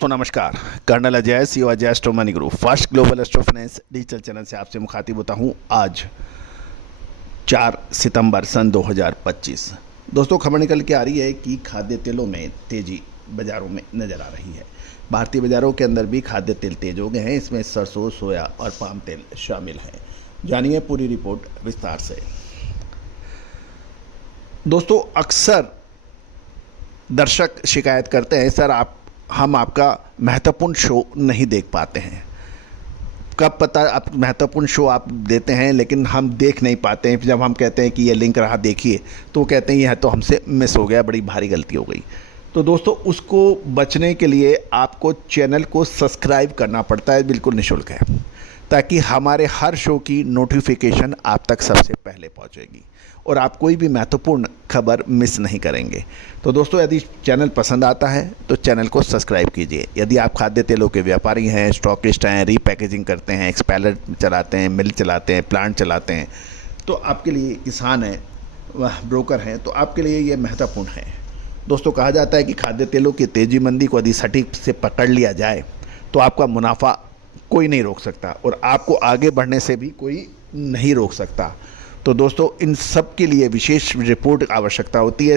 दोस्तों नमस्कार। Colonel Ajay CO Ajay astro money group first global astro finance digital channel से आपसे मुखातिब होता हूं। आज 4 सितंबर सन 2025। दोस्तों खबर निकल के आ रही है कि खाद्य तेलों में तेजी बाजारों में नज़र आ रही है। भारतीय बाजारों के अंदर भी खाद्य तेल तेज हो गए हैं। इसमें सरसों, सोया और पाम तेल शामिल हैं। जानिए पूरी रिपोर्ट विस्तार से। दोस्तों अक्सर दर्शक शिकायत करते हैं, सर हम आपका महत्वपूर्ण शो नहीं देख पाते हैं। कब पता आप महत्वपूर्ण शो आप देते हैं लेकिन हम देख नहीं पाते हैं। जब हम कहते हैं कि ये लिंक रहा देखिए तो वो कहते हैं यह तो हमसे मिस हो गया, बड़ी भारी गलती हो गई। तो दोस्तों उसको बचने के लिए आपको चैनल को सब्सक्राइब करना पड़ता है, बिल्कुल निःशुल्क है, ताकि हमारे हर शो की नोटिफिकेशन आप तक सबसे पहले पहुंचेगी और आप कोई भी महत्वपूर्ण खबर मिस नहीं करेंगे। तो दोस्तों यदि चैनल पसंद आता है तो चैनल को सब्सक्राइब कीजिए। यदि आप खाद्य तेलों के व्यापारी हैं, स्टॉकिस्ट हैं, रीपैकेजिंग करते हैं, एक्सपेलर चलाते हैं, मिल चलाते हैं, प्लांट चलाते हैं, तो आपके लिए किसान हैं, वह ब्रोकर हैं, तो आपके लिए ये महत्वपूर्ण है। दोस्तों कहा जाता है कि खाद्य तेलों की तेजी मंदी को यदि सटीक से पकड़ लिया जाए तो आपका मुनाफा कोई नहीं रोक सकता और आपको आगे बढ़ने से भी कोई नहीं रोक सकता। तो दोस्तों इन सब के लिए विशेष रिपोर्ट की आवश्यकता होती है।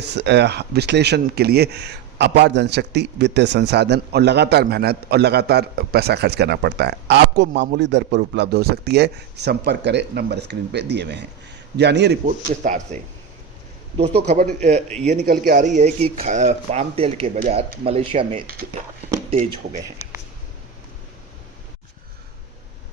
विश्लेषण के लिए अपार जनशक्ति, वित्तीय संसाधन और लगातार मेहनत और लगातार पैसा खर्च करना पड़ता है। आपको मामूली दर पर उपलब्ध हो सकती है। संपर्क करें, नंबर स्क्रीन पे दिए हुए हैं। जानिए रिपोर्ट विस्तार से। दोस्तों खबर ये निकल के आ रही है कि पाम तेल के बाजार मलेशिया में तेज हो गए हैं।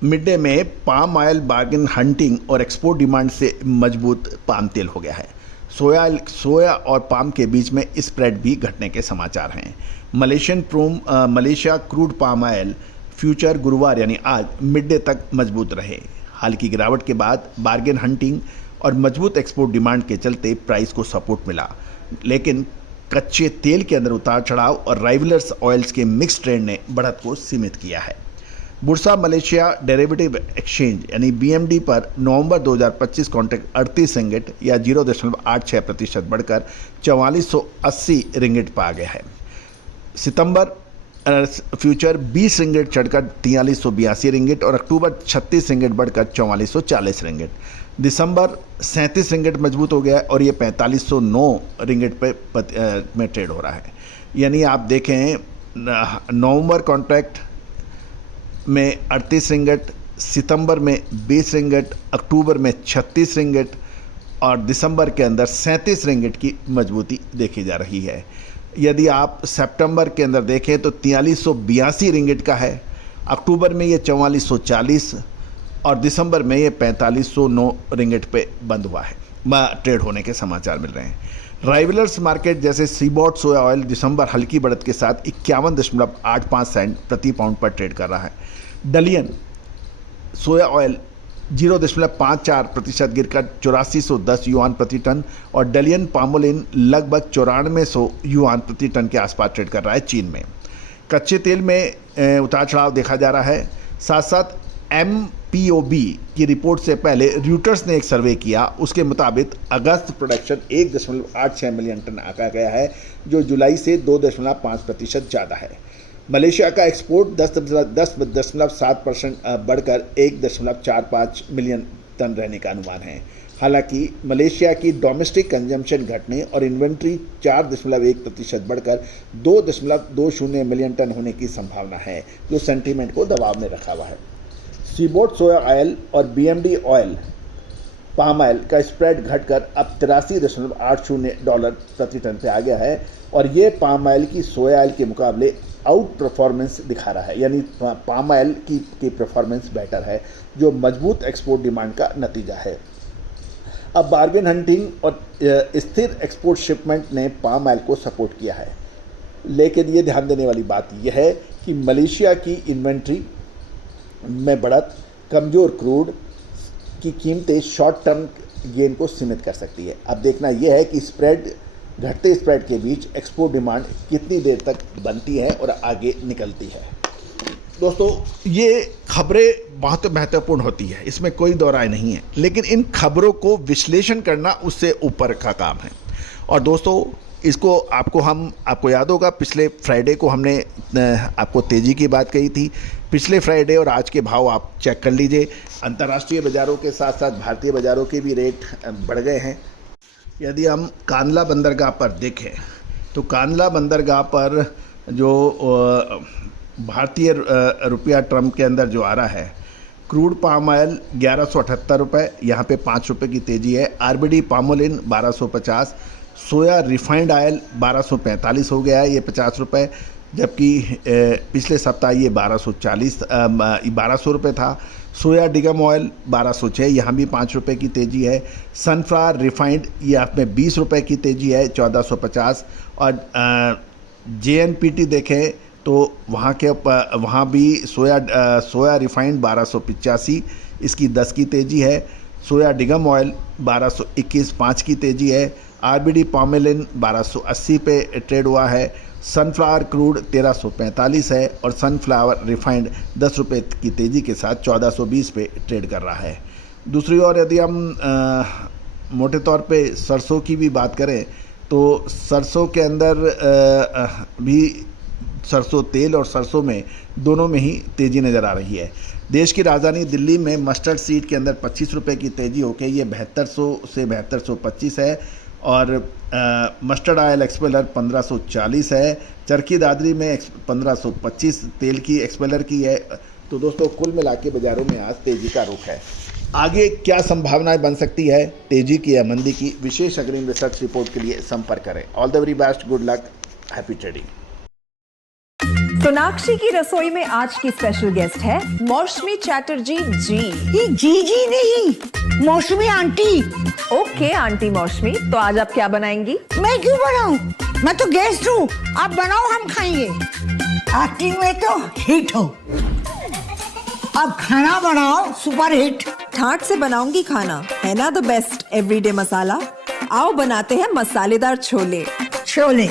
मिड डे में पाम ऑयल बार्गेन हंटिंग और एक्सपोर्ट डिमांड से मजबूत पाम तेल हो गया है। सोया और पाम के बीच में स्प्रेड भी घटने के समाचार हैं। Malaysia crude palm oil future गुरुवार यानी आज मिड डे तक मजबूत रहे। हाल की गिरावट के बाद बार्गेन हंटिंग और मजबूत एक्सपोर्ट डिमांड के चलते प्राइस को सपोर्ट मिला, लेकिन कच्चे तेल के अंदर उतार चढ़ाव और राइवलर्स ऑयल्स के मिक्स ट्रेंड ने बढ़त को सीमित किया है। बुर्सा मलेशिया डेरिवेटिव एक्सचेंज यानी BMD पर नवंबर 2025 कॉन्ट्रैक्ट 38 रिंगिट या 0.86% बढ़कर 4480 रिंगिट पा गया है। सितंबर फ्यूचर 20 रिंगिट चढ़कर 4382 रिंगिट और अक्टूबर 36 रिंगिट बढ़कर 4440 रिंगिट। दिसंबर 37 रिंगिट मजबूत हो गया है और ये 4509 रिंगिट में ट्रेड हो रहा है। यानी आप देखें नवंबर कॉन्ट्रैक्ट में 38 रिंगिट, सितंबर में 20 रिंगिट, अक्टूबर में 36 रिंगिट और दिसंबर के अंदर 37 रिंगिट की मजबूती देखी जा रही है। यदि आप सितंबर के अंदर देखें तो 4382 रिंगिट का है, अक्टूबर में ये 4440 और दिसंबर में ये 4509 रिंगिट पे बंद हुआ है, ट्रेड होने के समाचार मिल रहे हैं। राइवलर्स मार्केट जैसे सीबॉट सोया ऑयल दिसंबर हल्की बढ़त के साथ 51.85 सेंट प्रति पाउंड पर ट्रेड कर रहा है। डलियन सोया ऑयल 0.54% गिरकर 8410 युआन प्रति टन और डलियन पामोलिन लगभग 9400 युआन प्रति टन के आसपास ट्रेड कर रहा है चीन में। कच्चे तेल में उतार चढ़ाव देखा जा रहा है। साथ साथ MPOB की रिपोर्ट से पहले रूटर्स ने एक सर्वे किया, उसके मुताबिक अगस्त प्रोडक्शन 1.86 मिलियन टन आंका गया है, जो जुलाई से 2.5% ज़्यादा है। मलेशिया का एक्सपोर्ट 10.7% बढ़कर 1.45 मिलियन टन रहने का अनुमान है। हालांकि मलेशिया की डोमेस्टिक कंजम्पशन घटने और इन्वेंट्री 4.1% बढ़कर 2.20 मिलियन टन होने की संभावना है, जो सेंटीमेंट को दबाव में रखा हुआ है। सीबोट सोया ऑयल और BMD ऑयल पाम ऑयल का स्प्रेड घटकर अब $83.80 प्रति टन पे आ गया है और ये पाम ऑयल की सोया ऑयल के मुकाबले आउट परफॉर्मेंस दिखा रहा है, यानी पाम ऑयल की परफॉर्मेंस बेटर है, जो मजबूत एक्सपोर्ट डिमांड का नतीजा है। अब बार्गेन हंटिंग और स्थिर एक्सपोर्ट शिपमेंट ने पाम ऑयल को सपोर्ट किया है, लेकिन ये ध्यान देने वाली बात यह है कि मलेशिया की इन्वेंट्री में बढ़त कमज़ोर क्रूड की कीमतें शॉर्ट टर्म गेन को सीमित कर सकती है। अब देखना यह है कि घटते स्प्रेड के बीच एक्सपोर्ट डिमांड कितनी देर तक बनती है और आगे निकलती है। दोस्तों ये खबरें बहुत महत्वपूर्ण होती है, इसमें कोई दो राय नहीं है, लेकिन इन खबरों को विश्लेषण करना उससे ऊपर का काम है। और दोस्तों इसको आपको याद होगा, पिछले फ्राइडे को हमने आपको तेज़ी की बात कही थी। पिछले फ्राइडे और आज के भाव आप चेक कर लीजिए। अंतर्राष्ट्रीय बाज़ारों के साथ साथ भारतीय बाज़ारों के भी रेट बढ़ गए हैं। यदि हम कांडला बंदरगाह पर देखें तो कांडला बंदरगाह पर जो भारतीय रुपया ट्रम्प के अंदर जो आ रहा है, क्रूड पाम ऑयल 1178 रुपये, यहाँ पे 5 रुपये की तेज़ी है। आरबीडी पामोलिन 1250, सोया रिफाइंड ऑयल 1245 हो गया है, ये 50 रुपये, जबकि पिछले सप्ताह ये 1240 रुपये था। सोया डिगम ऑयल 1206, यहाँ भी 5 रुपये की तेज़ी है। सनफ्लावर रिफाइंड ये आप में 20 रुपये की तेज़ी है, 1450। और JNPT देखें तो वहाँ भी सोया रिफाइंड 1285, इसकी 10 की तेज़ी है। सोया डिगम ऑयल 1221, 5 की तेज़ी है। आरबीडी पामेलिन 1280 पे ट्रेड हुआ है। सनफ्लावर क्रूड 1345 है और सनफ्लावर रिफाइंड 10 रुपये की तेज़ी के साथ 1420 पे ट्रेड कर रहा है। दूसरी ओर यदि हम मोटे तौर पे सरसों की भी बात करें तो सरसों के अंदर भी सरसों तेल और सरसों में दोनों में ही तेज़ी नज़र आ रही है। देश की राजधानी दिल्ली में मस्टर्ड सीड के अंदर 25 रुपये की तेज़ी होकर ये 7200 से 7225 है और मस्टर्ड ऑयल एक्सपेलर 1540 है। चरखी दादरी में 1525 तेल की एक्सपेलर की है। तो दोस्तों कुल मिला के बाज़ारों में आज तेज़ी का रुख है। आगे क्या संभावनाएं बन सकती है तेज़ी की या मंदी की, विशेष अग्रिम रिसर्च रिपोर्ट के लिए संपर्क करें। All the very best, good luck, happy trading. Sonakshi की रसोई में आज की स्पेशल गेस्ट है मौसमी चैटर्जी जी। ये जी नहीं, मौसमी आंटी। ओके आंटी मौसमी, तो आज आप क्या बनाएंगी? मैं क्यों बनाऊं? मैं तो गेस्ट हूँ, आप बनाओ, हम खाएंगे। एक्टिंग में तो हिट हो, अब खाना बनाओ सुपर हिट। ठाट से बनाऊंगी खाना, है ना द बेस्ट एवरीडे मसाला। आओ बनाते हैं मसालेदार छोले। छोले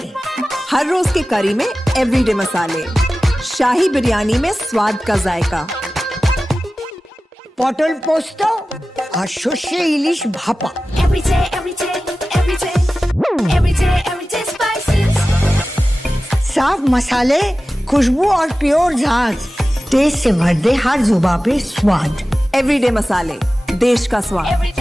हर रोज के करी में एवरीडे मसाले, शाही बिरयानी में स्वाद का जायका। पटल पोस्तो और शुष्य इलिश भापा। साफ मसाले, खुशबू और प्योर झांझ, टेस्ट से भर दे हर जुबां पे स्वाद। एवरीडे मसाले, देश का स्वाद।